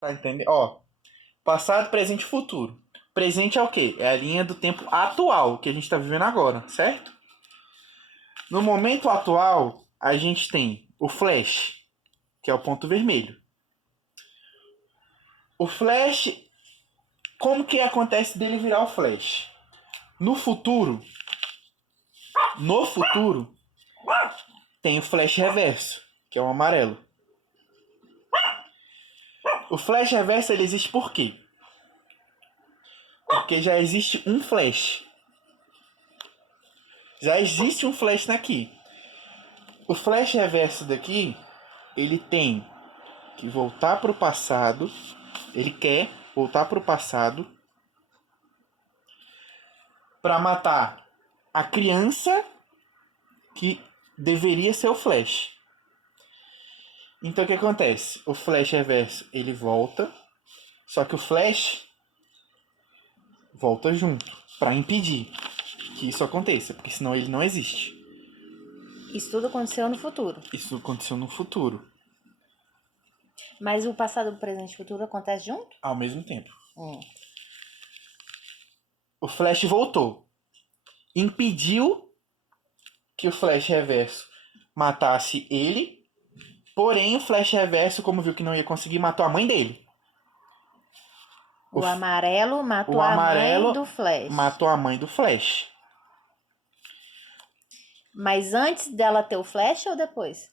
Tá entendendo? Ó, passado, presente e futuro. Presente é o quê? É a linha do tempo atual que a gente tá vivendo agora, certo? No momento atual, a gente tem o Flash, que é o ponto vermelho. O Flash, como que acontece dele virar o Flash? No futuro, no futuro, tem o Flash reverso, que é o amarelo. O Flash reverso ele existe por quê? Porque já existe um Flash. Já existe um Flash daqui. O Flash reverso daqui, ele tem que voltar para o passado. Ele quer voltar para o passado para matar a criança que deveria ser o Flash. Então o que acontece? O Flash reverso ele volta, só que o Flash volta junto para impedir que isso aconteça, porque senão ele não existe. Isso tudo aconteceu no futuro. Isso aconteceu no futuro, Mas o passado, o presente e o futuro acontece junto? ao mesmo tempo. Hum. O Flash voltou, impediu que o Flash reverso matasse ele, porém o Flash reverso, como viu que não ia conseguir, matou a mãe dele. O amarelo matou O a amarelo mãe do Flash. matou a mãe do Flash. Mas antes dela ter o Flash ou depois?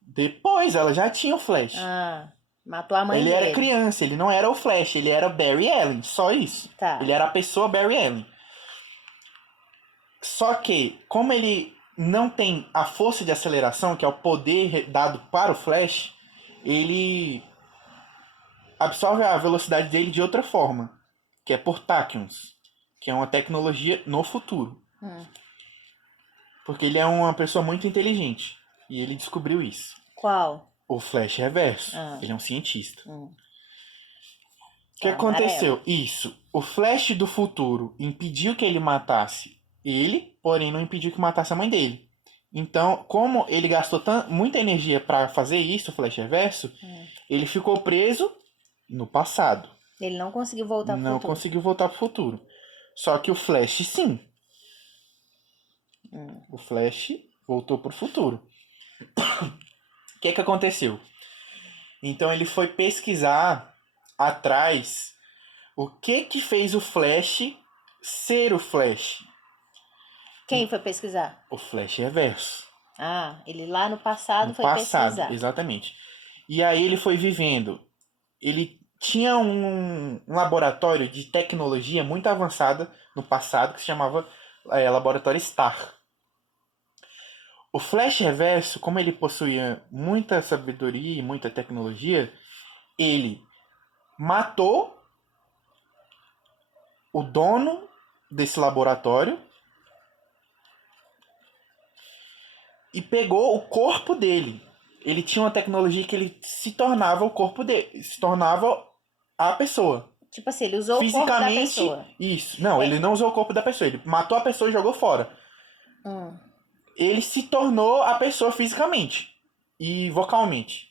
Depois ela já tinha o Flash. Ah, matou a mãe Ele dele. era criança, ele não era o Flash, ele era Barry Allen, só isso. Tá. Ele era a pessoa Barry Allen. Só que, como ele não tem a força de aceleração, que é o poder dado para o Flash, ele absorve a velocidade dele de outra forma, que é por tachyons, que é uma tecnologia no futuro. Porque ele é uma pessoa muito inteligente e ele descobriu isso. Qual? O Flash Reverso, Ah. ele é um cientista. O que É aconteceu? amarelo. Isso, o Flash do futuro impediu que ele matasse ele, porém não impediu que matasse a mãe dele. Então, como ele gastou muita energia para fazer isso, o Flash Reverso, ele ficou preso no passado. Ele não conseguiu voltar pro Não futuro. conseguiu voltar pro futuro. Só que o Flash, sim. O Flash voltou pro futuro. O que aconteceu? Então ele foi pesquisar atrás o que fez o Flash ser o Flash. Quem foi pesquisar? O Flash Reverso. Ah, ele lá no passado No foi passado, pesquisar. exatamente. E aí ele foi vivendo. Ele tinha um laboratório de tecnologia muito avançada no passado que se chamava Laboratório Star. O Flash Reverso, como ele possuía muita sabedoria e muita tecnologia, ele matou o dono desse laboratório e pegou o corpo dele. Ele tinha uma tecnologia que ele se tornava o corpo dele, se tornava a pessoa. Tipo assim, ele usou o corpo da Fisicamente, pessoa. isso. Não, ele não usou o corpo da pessoa, ele matou a pessoa e jogou fora. Ele se tornou a pessoa fisicamente e vocalmente.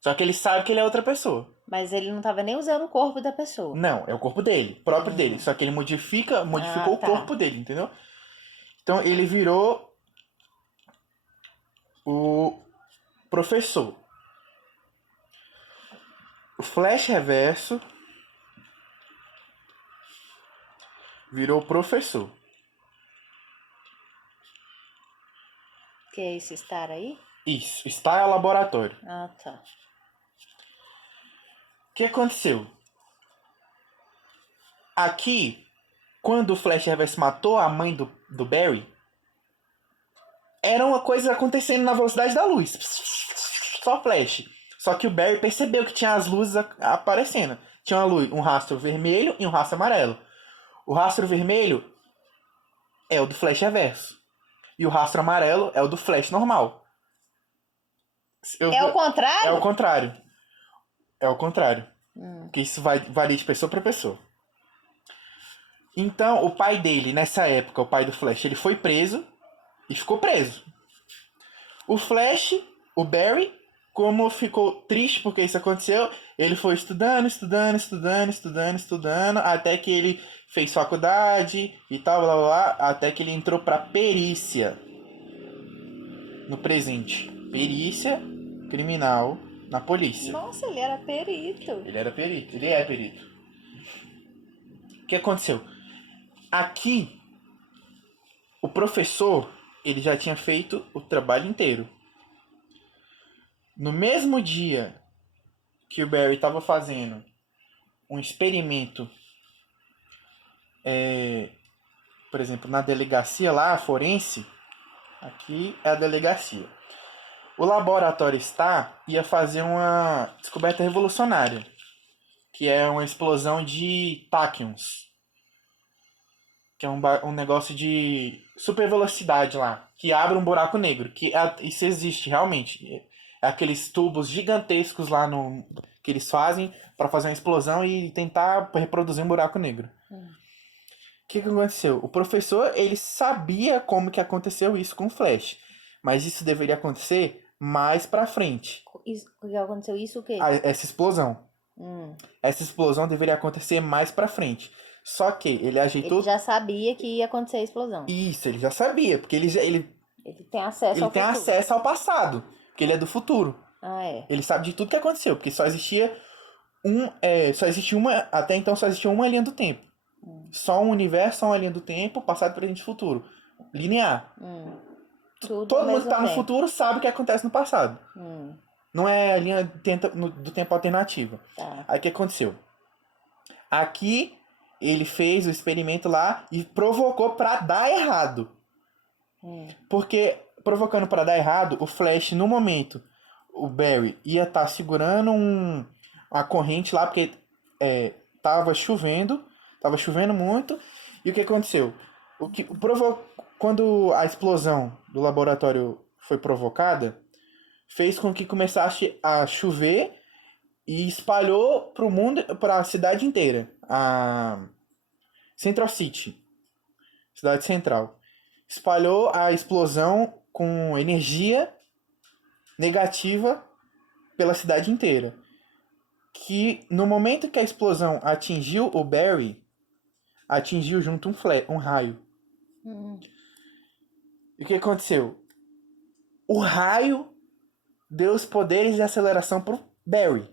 Só que ele sabe que ele é outra pessoa. Mas ele não tava nem usando o corpo da pessoa. Não, é o corpo dele, próprio dele. Só que ele modificou o corpo dele, entendeu? Então ele virou o professor. O Flash Reverso virou o professor. Que é esse Star aí? Isso, está ao laboratório. Ah, tá. O que aconteceu? Aqui, quando o Flash Reverso matou a mãe do Barry, era uma coisa acontecendo na velocidade da luz. Só flash. Só que o Barry percebeu que tinha as luzes aparecendo. Tinha uma luz, um rastro vermelho e um rastro amarelo. O rastro vermelho é o do Flash Reverso. E o rastro amarelo é o do Flash normal. É o contrário? É o contrário. É o contrário. Porque isso varia de pessoa para pessoa. Então, o pai dele, nessa época, o pai do Flash, ele foi preso e ficou preso. O Flash, o Barry, como ficou triste porque isso aconteceu, ele foi estudando, até que ele fez faculdade e tal, blá blá blá, até que ele entrou pra perícia no presente. Perícia criminal na polícia. Nossa, ele era perito. Ele era perito, ele é perito. O que aconteceu? Aqui, o professor, ele já tinha feito o trabalho inteiro. No mesmo dia que o Barry estava fazendo um experimento, por exemplo, na delegacia lá, a forense, aqui é a delegacia. O laboratório Star ia fazer uma descoberta revolucionária, que é uma explosão de táquions, que é um negócio de super velocidade lá, que abre um buraco negro, isso existe realmente. É aqueles tubos gigantescos lá que eles fazem para fazer uma explosão e tentar reproduzir um buraco negro. O que aconteceu? O professor, ele sabia como que aconteceu isso com o Flash, mas isso deveria acontecer mais pra frente. O que aconteceu? Isso o quê? Essa explosão. Essa explosão deveria acontecer mais pra frente. Só que ele ajeitou... Ele já sabia que ia acontecer a explosão. Isso, ele já sabia, porque ele tem acesso ao tem futuro. acesso ao passado, porque ele é do futuro. Ah, é. Ele sabe de tudo que aconteceu, porque só existia até então só existia uma linha do tempo. Só um universo, só uma linha do tempo, passado, presente e futuro. Linear. Todo mundo que tá no futuro sabe o que acontece no passado. Não é a linha do tempo alternativa. Tá. Aí o que aconteceu? Aqui ele fez o experimento lá e provocou pra dar errado. Porque provocando pra dar errado, o Flash, no momento, o Barry ia estar segurando uma corrente lá, porque tava chovendo muito. E o que aconteceu? Quando a explosão do laboratório foi provocada, fez com que começasse a chover e espalhou pro mundo, pra cidade inteira. A Central City, cidade central. Espalhou a explosão com energia negativa pela cidade inteira. Que no momento que a explosão atingiu o Barry, atingiu junto um raio. E o que aconteceu? O raio deu os poderes de aceleração pro Barry,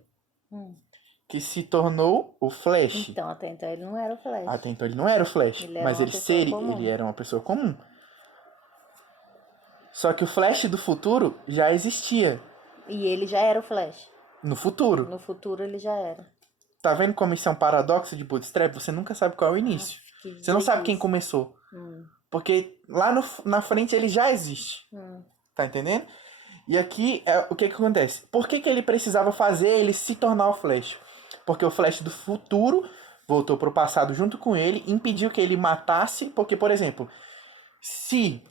que se tornou o Flash. Então, até então ele não era o Flash. Até então ele não era o Flash, mas ele era uma pessoa comum. Só que o Flash do futuro já existia. E ele já era o Flash. No futuro. No futuro ele já era. Tá vendo como isso é um paradoxo de Bootstrap? Você nunca sabe qual é o início. Você não sabe quem começou. Porque lá na frente ele já existe. Tá entendendo? E aqui, o que acontece? Por que ele precisava fazer ele se tornar o Flash? Porque o Flash do futuro voltou pro passado junto com ele, impediu que ele matasse, porque, por exemplo, se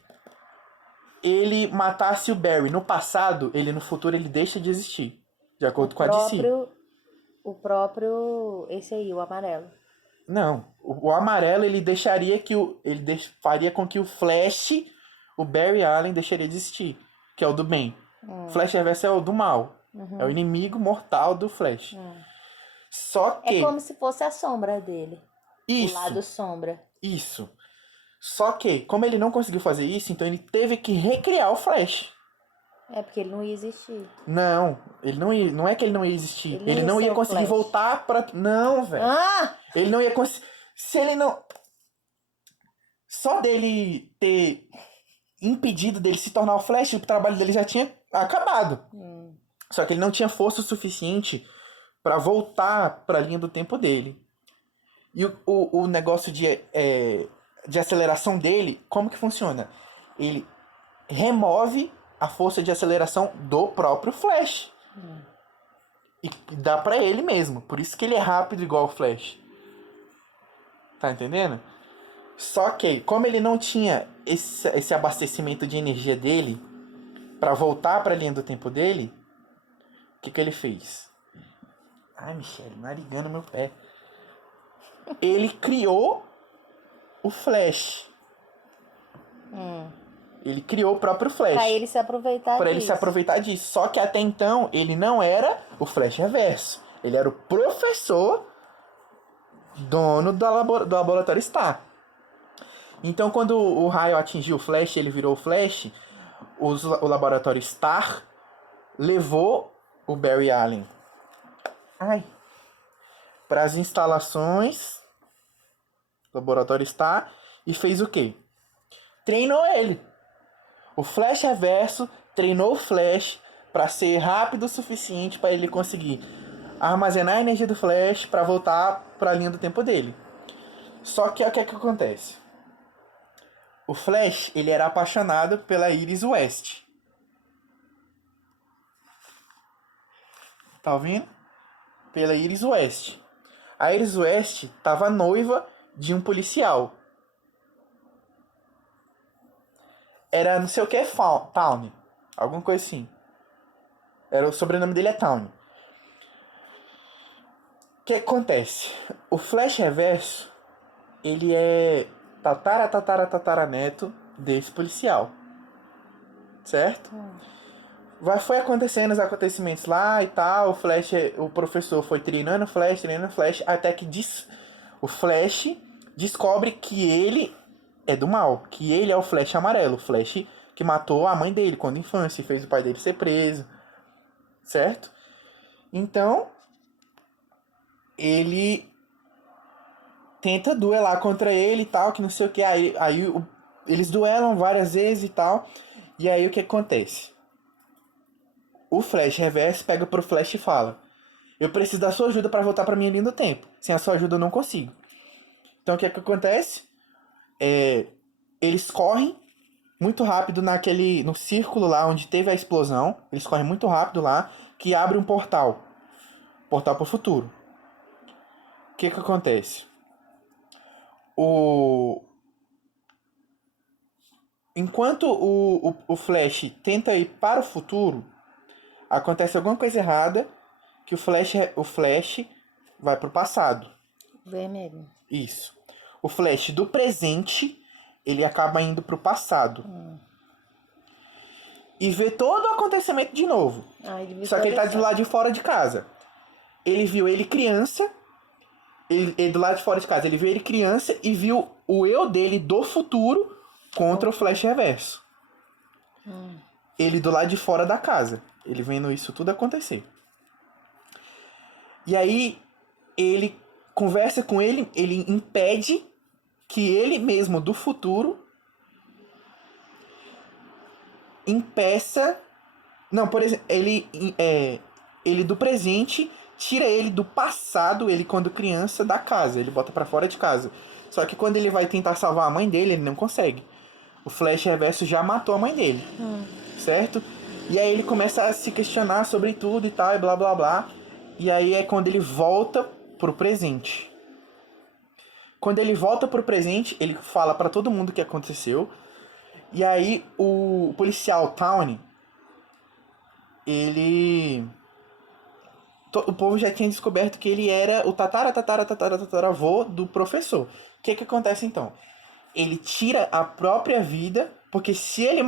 ele matasse o Barry no passado, ele no futuro ele deixa de existir, de acordo com a DC. O próprio, esse aí, o amarelo. Não, o amarelo ele deixaria faria com que o Flash, o Barry Allen deixaria de existir, que é o do bem. Flash Reverso é o do mal. É o inimigo mortal do Flash. Só que... É como se fosse a sombra dele. Isso. O lado sombra. Isso. Só que, como ele não conseguiu fazer isso, então ele teve que recriar o Flash. É porque ele não ia existir. Não, não é que ele não ia existir. Ele não ia conseguir voltar pra... Não, velho. Ele não ia conseguir... Se ele não... Só dele ter impedido dele se tornar o Flash, o trabalho dele já tinha acabado. Só que ele não tinha força o suficiente pra voltar pra linha do tempo dele. E o negócio de aceleração dele, como que funciona? Ele remove a força de aceleração do próprio Flash. E dá pra ele mesmo. Por isso que ele é rápido igual o Flash. Tá entendendo? Só que, como ele não tinha esse abastecimento de energia dele pra voltar pra linha do tempo dele, o que ele fez? Ai, Michele, narigando meu pé. Ele criou o Flash. Ele criou o próprio Flash. Pra ele se aproveitar Pra disso. ele se aproveitar disso. Só que até então, ele não era o Flash Reverso. Ele era o professor dono do laboratório Star. Então, quando o raio atingiu o Flash, ele virou o Flash, o laboratório Star levou o Barry Allen para as instalações do laboratório Star e fez o quê? Treinou ele. O Flash Reverso treinou o Flash para ser rápido o suficiente para ele conseguir armazenar a energia do Flash para voltar para a linha do tempo dele. Só que o que acontece? O Flash, ele era apaixonado pela Iris West. Tá ouvindo? Pela Iris West. A Iris West tava noiva de um policial. Era não sei o que, Town. Alguma coisa assim. O sobrenome dele é Town. O que acontece? O Flash Reverso, ele é tataraneto desse policial. Certo? Foi acontecendo os acontecimentos lá e tal. O professor foi treinando o Flash, até que o Flash descobre que ele é do mal. Que ele é o Flash amarelo. O Flash que matou a mãe dele quando infância e fez o pai dele ser preso. Certo? Então, ele tenta duelar contra ele e tal, que não sei o que. Aí eles duelam várias vezes e tal. E aí o que acontece? O Flash Reverso pega pro Flash e fala: eu preciso da sua ajuda para voltar pra minha linha do tempo. Sem a sua ajuda eu não consigo. Então o que acontece? Eles correm muito rápido no círculo lá onde teve a explosão. Eles correm muito rápido lá, que abre um portal. Portal pro futuro. O que acontece? Enquanto o Flash tenta ir para o futuro, acontece alguma coisa errada que o Flash vai pro passado. Vermelho. Isso. O Flash do presente, ele acaba indo pro passado. E vê todo o acontecimento de novo. Só que ele tá do lado de fora de casa. Ele viu ele criança. Ele do lado de fora de casa, ele viu ele criança e viu o eu dele do futuro contra o Flash Reverso. Ele do lado de fora da casa. Ele vendo isso tudo acontecer. E aí, ele conversa com ele impede que ele mesmo do futuro impeça... Não, por exemplo, ele do presente tira ele do passado, ele quando criança, da casa. Ele bota pra fora de casa. Só que quando ele vai tentar salvar a mãe dele, ele não consegue. O Flash Reverso já matou a mãe dele. Certo? E aí ele começa a se questionar sobre tudo e tal, e blá blá blá. E aí é quando ele volta pro presente. Quando ele volta pro presente, ele fala pra todo mundo o que aconteceu. E aí o policial Town, o povo já tinha descoberto que ele era o tataravô do professor. O que acontece então? Ele tira a própria vida, porque se ele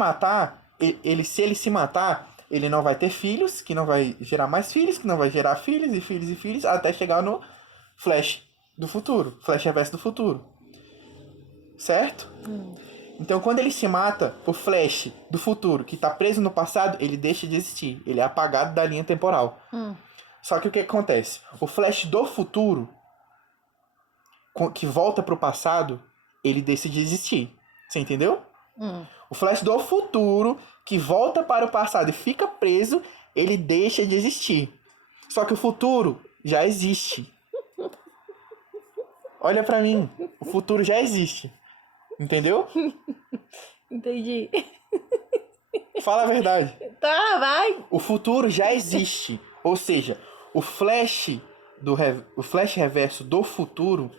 se matar, ele não vai ter filhos, que não vai gerar mais filhos, que não vai gerar filhos e filhos e filhos, até chegar no Flash do futuro, Flash Reverso do futuro. Certo? Então, quando ele se mata, o Flash do futuro, que tá preso no passado, ele deixa de existir. Ele é apagado da linha temporal. Só que o que acontece? O Flash do futuro, que volta pro passado, ele deixa de existir. Você entendeu? O Flash do futuro, que volta para o passado e fica preso, ele deixa de existir. Só que o futuro já existe. Olha pra mim. O futuro já existe. Entendeu? Entendi. Fala a verdade. Tá, vai. O futuro já existe. Ou seja, o Flash Reverso do futuro,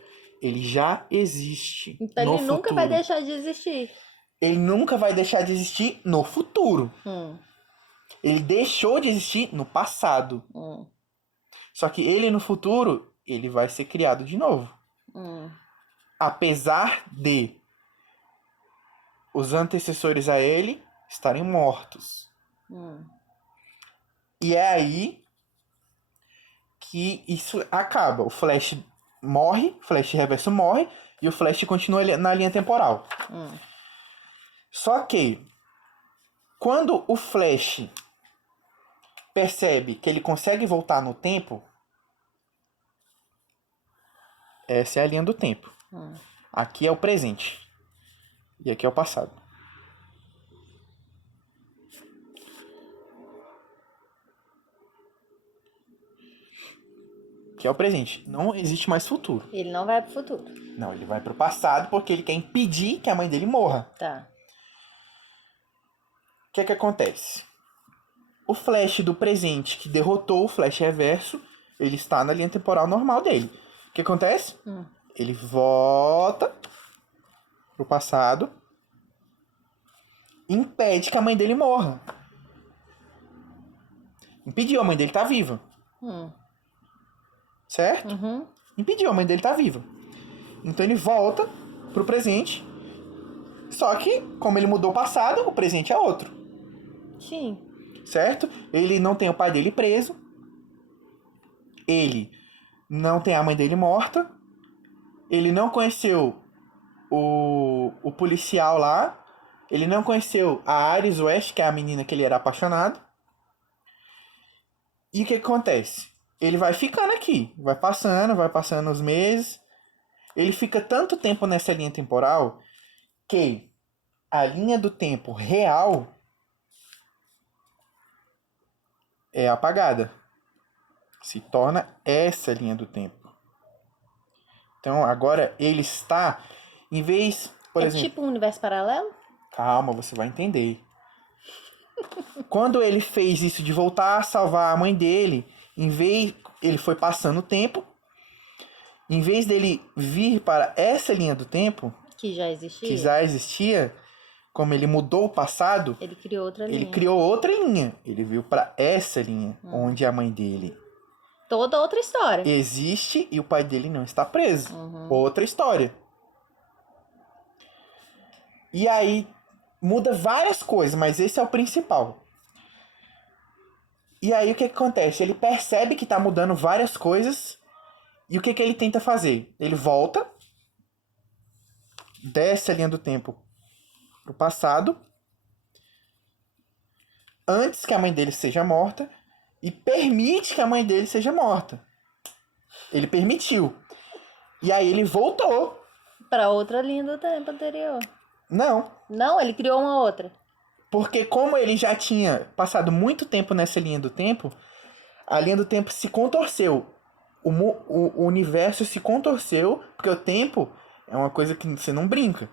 ele já existe. Então ele nunca vai deixar de existir. Ele nunca vai deixar de existir no futuro. Ele deixou de existir no passado. Só que ele no futuro, ele vai ser criado de novo. Apesar de os antecessores a ele estarem mortos. E é aí que isso acaba. O Flash morre, o Flash Reverso morre, e o Flash continua na linha temporal. Só que, quando o Flash percebe que ele consegue voltar no tempo, essa é a linha do tempo. Aqui é o presente. E aqui é o passado. Que é o presente. Não existe mais futuro. Ele não vai pro futuro. Não, ele vai pro passado porque ele quer impedir que a mãe dele morra. Tá. O que é que acontece? O Flash do presente que derrotou o Flash Reverso, ele está na linha temporal normal dele. O que acontece? Ele volta pro passado, impede que a mãe dele morra. Impediu, a mãe dele tá viva. Certo? Impediu, a mãe dele tá viva. Então ele volta pro presente. Só que, como ele mudou o passado, o presente é outro. Sim. Certo? Ele não tem o pai dele preso. Ele não tem a mãe dele morta. Ele não conheceu o policial lá. Ele não conheceu a Iris West, que é a menina que ele era apaixonado. E o que acontece? Ele vai ficando aqui. Vai passando os meses. Ele fica tanto tempo nessa linha temporal que a linha do tempo real é apagada. Se torna essa linha do tempo. Então agora ele está, em vez, por exemplo... tipo um universo paralelo? Calma, você vai entender. Quando ele fez isso de voltar a salvar a mãe dele, ele foi passando o tempo, em vez dele vir para essa linha do tempo, que já existia, como ele mudou o passado, ele criou outra linha. Ele criou outra linha. Ele veio para essa linha, onde a mãe dele toda outra história existe e o pai dele não está preso. Outra história. E aí muda várias coisas, mas esse é o principal. E aí o que acontece? Ele percebe que está mudando várias coisas. E o que ele tenta fazer? Ele volta, desce a linha do tempo pro passado, antes que a mãe dele seja morta, e permite que a mãe dele seja morta. Ele permitiu. E aí ele voltou. Pra outra linha do tempo anterior. Não, ele criou uma outra. Porque como ele já tinha passado muito tempo nessa linha do tempo, a linha do tempo se contorceu. O universo se contorceu, porque o tempo é uma coisa que você não brinca.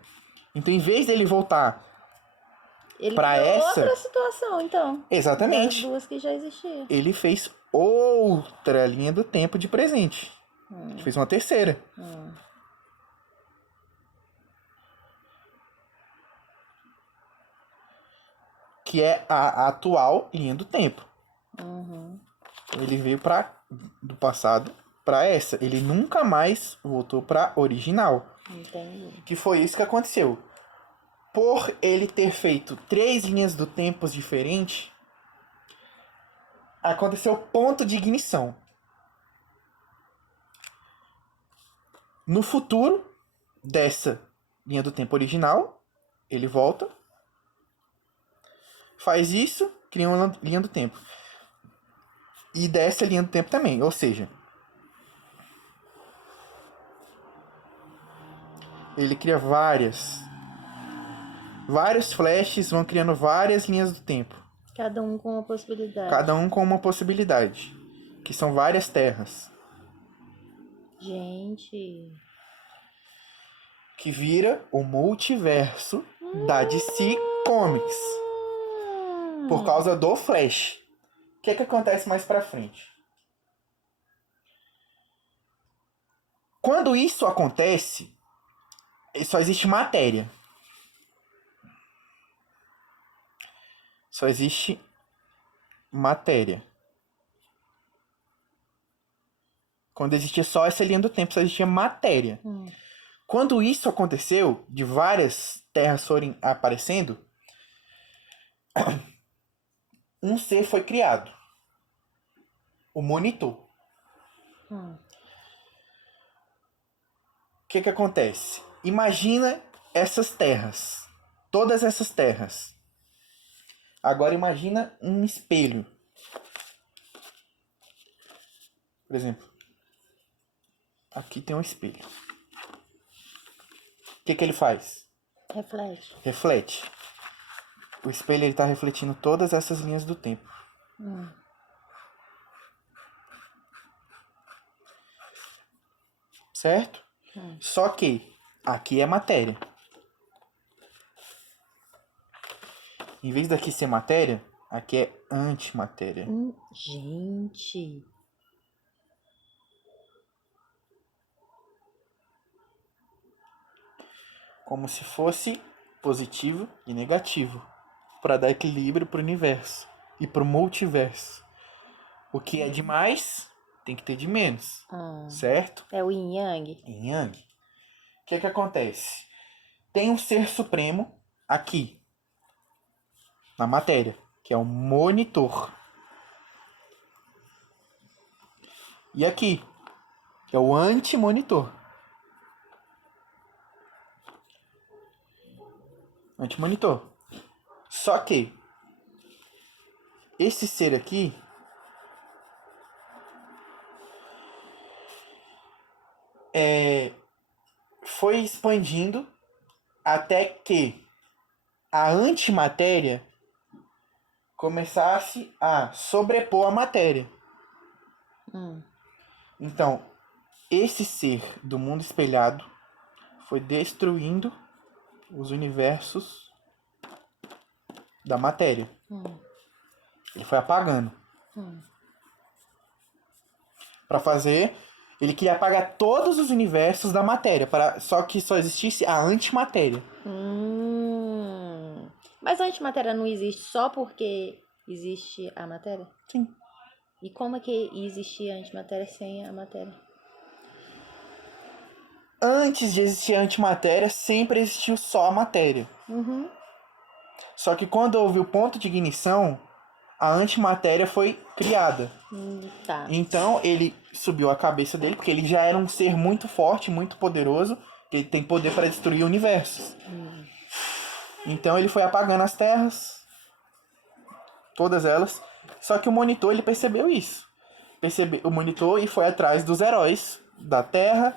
Então, em vez dele voltar para essa... outra situação, então. Exatamente. Das duas que já existiam. Ele fez outra linha do tempo de presente. Ele fez uma terceira. Que é a atual linha do tempo. Ele veio do passado para essa. Ele nunca mais voltou para original. Entendi. Que foi isso que aconteceu. Por ele ter feito 3 linhas do tempo diferentes, aconteceu ponto de ignição. No futuro dessa linha do tempo original, ele volta, faz isso, cria uma linha do tempo. E dessa linha do tempo também, ou seja, ele cria vários flashes, vão criando várias linhas do tempo. Cada um com uma possibilidade. Cada um com uma possibilidade, que são várias terras. Gente... Que vira o multiverso da DC Comics. Por causa do Flash. O que acontece mais pra frente? Quando isso acontece, só existe matéria. Só existe matéria. Quando existia só essa linha do tempo, só existia matéria. Quando isso aconteceu, de várias terras forem aparecendo, um ser foi criado. O Monitor. Hum. O que acontece? Imagina essas terras. Todas essas terras. Agora imagina um espelho. Por exemplo, aqui tem um espelho. O que ele faz? Reflete. Reflete. O espelho está refletindo todas essas linhas do tempo. Certo? Só que aqui é matéria. Em vez daqui ser matéria, aqui é antimatéria. Gente. Como se fosse positivo e negativo, para dar equilíbrio para o universo e para o multiverso. O que é de mais tem que ter de menos, certo? É o Yin Yang? Yin Yang. O que acontece? Tem um ser supremo aqui, na matéria, que é o Monitor. E aqui, que é o anti-monitor. Anti-monitor. Só que esse ser aqui foi expandindo até que a antimatéria começasse a sobrepor a matéria. Então, esse ser do mundo espelhado foi destruindo os universos da matéria. Ele foi apagando. Para fazer... Ele queria apagar todos os universos da matéria, só que só existisse a antimatéria. Mas a antimatéria não existe só porque existe a matéria? Sim. E como é que existia a antimatéria sem a matéria? Antes de existir a antimatéria, sempre existiu só a matéria. Só que quando houve o ponto de ignição, a antimatéria foi criada. Tá. Então ele subiu a cabeça dele, porque ele já era um ser muito forte, muito poderoso, que ele tem poder para destruir universos. Então ele foi apagando as terras, todas elas. Só que o Monitor, ele percebeu isso. Percebeu o Monitor e foi atrás dos heróis da Terra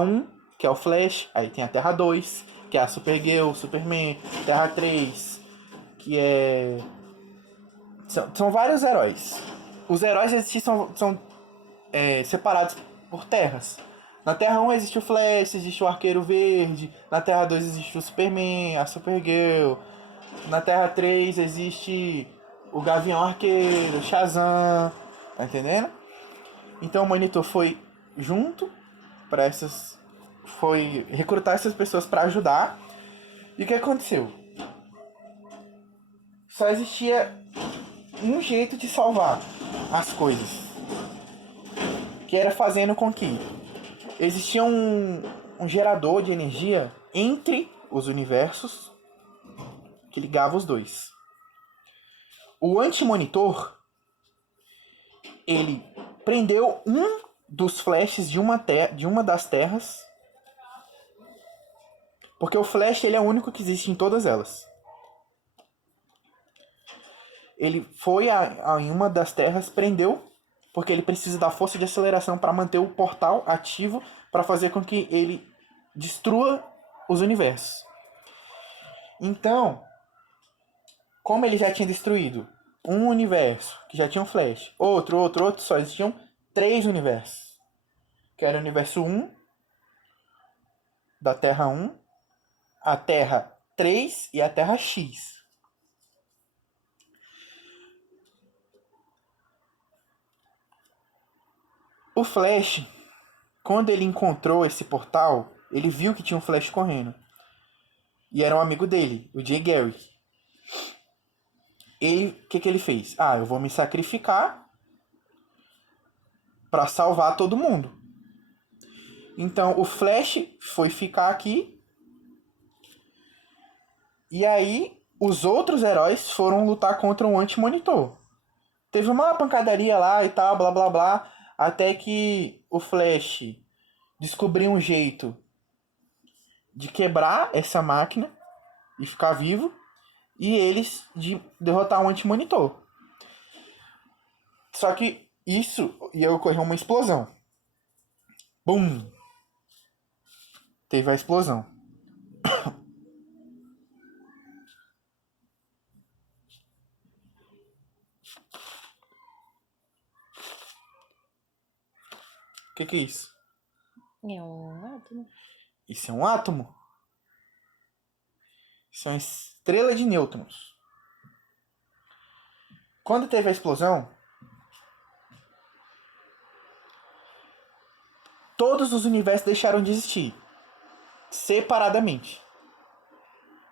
1, que é o Flash. Aí tem a Terra 2, que é a Supergirl, Superman. Terra 3, que é... São vários heróis. Os heróis existem são separados por terras. Na Terra 1 existe o Flash, existe o Arqueiro Verde. Na Terra 2 existe o Superman, a Supergirl. Na Terra 3 existe o Gavião Arqueiro, Shazam. Tá entendendo? Então o Monitor foi junto para essas... Foi recrutar essas pessoas para ajudar. E o que aconteceu? Só existia um jeito de salvar as coisas, que era fazendo com que existia um gerador de energia entre os universos que ligava os dois. O anti-monitor, ele prendeu um dos flashes de uma das terras, porque o flash ele é o único que existe em todas elas. Ele foi em uma das terras, prendeu, porque ele precisa da força de aceleração para manter o portal ativo, para fazer com que ele destrua os universos. Então, como ele já tinha destruído um universo, que já tinha um Flash, outro, só existiam 3 universos. Que era o universo 1, da Terra 1, a Terra 3 e a Terra X. O Flash, quando ele encontrou esse portal, ele viu que tinha um Flash correndo. E era um amigo dele, o Jay Garrick. O que ele fez? Eu vou me sacrificar para salvar todo mundo. Então o Flash foi ficar aqui. E aí os outros heróis foram lutar contra o Anti-Monitor. Teve uma pancadaria lá e tal, blá blá blá. Até que o Flash descobriu um jeito de quebrar essa máquina e ficar vivo. E eles de derrotar o Anti-Monitor. Só que isso ia ocorrer uma explosão. Bum! Teve a explosão. O que é isso? É um átomo. Isso é um átomo? Isso é uma estrela de nêutrons. Quando teve a explosão, todos os universos deixaram de existir. Separadamente.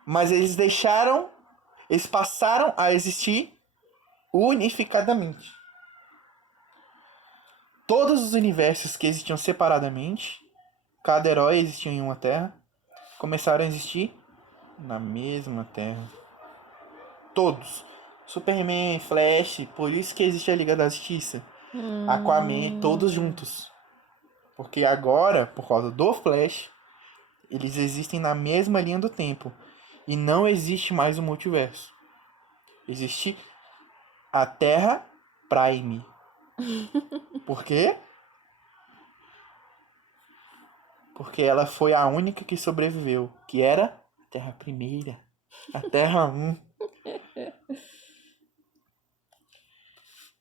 Mas eles passaram a existir unificadamente. Todos os universos que existiam separadamente, cada herói existia em uma Terra, começaram a existir na mesma Terra. Todos. Superman, Flash, por isso que existe a Liga da Justiça. Aquaman, todos juntos. Porque agora, por causa do Flash, eles existem na mesma linha do tempo. E não existe mais o multiverso. Existe a Terra Prime. Por quê? Porque ela foi a única que sobreviveu. Que era a Terra Primeira. A Terra 1.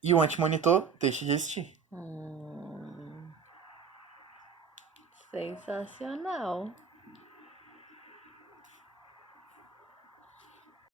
E o Anti-Monitor deixa de existir. Sensacional.